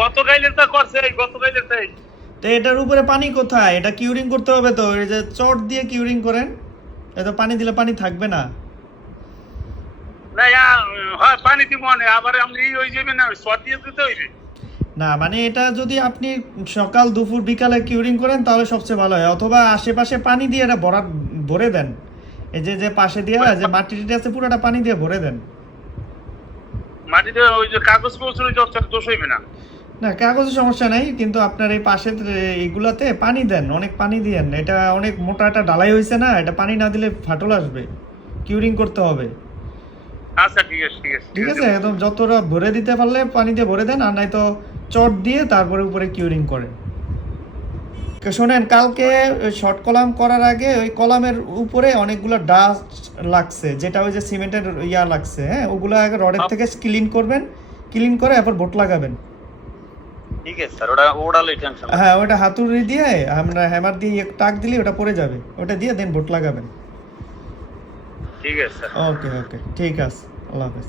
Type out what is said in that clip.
গতকালই তো করছে, গতকালই তাই। তো এটার উপরে পানি কোথায়? এটা কিউরিং করতে হবে তো, এই যে চট দিয়ে কিউরিং করেন, এত পানি দিলে পানি থাকবে না। না হয় পানি দিব না, আবার আমি ওই যাবে না, সর দিয়ে দিতে হইবে। না মানে এটা যদি আপনি সকাল দুপুর বিকালে কিউরিং করেন তাহলে সবচেয়ে ভালো হয়, অথবা আশেপাশে পানি দিয়ে এটা ভরে দেন। এই যে যে পাশে দিয়ে যে মাটি টাটি আছে পুরোটা পানি দিয়ে ভরে দেন। মাটিতে ওই যে কাগজ পৌঁছলে যতটা দোষ হইবে না। না কাগজের সমস্যা নাই, কিন্তু আপনার এই পাশে এইগুলাতে পানি দেন, অনেক পানি দিয়েন। এটা অনেক মোটা একটা ঢালাই হয়েছে না, এটা পানি না দিলে ফাটল আসবে, কিউরিং করতে হবে। আচ্ছা ঠিক আছে, ঠিক আছে, ঠিক আছে, একদম যতটা ভরে দিতে পারলে পানি দিয়ে ভরে দেন, আর নাই তো চট দিয়ে তারপরে উপরে কিউরিং করেন। শোনেন, কালকে শর্ট কলাম করার আগে ওই কলামের উপরে অনেকগুলো ডাস্ট লাগছে, যেটা ওই যে সিমেন্টের ইয়া লাগছে, হ্যাঁ ওগুলো আগে রডের থেকে ক্লিন করবেন, ক্লিন করে এরপর বোট লাগাবেন। ঠিক আছে স্যার, ওটা টেনশন। হ্যাঁ ওটা হাতুড়ি দিয়ে আমরা হ্যামার দিয়ে টাক দিলে ওটা পড়ে যাবে, ওটা দিয়ে দেন বোট লাগাবেন। ঠিক আছে স্যার। ওকে ওকে, ঠিক আছে, আল্লাহ হাফেজ।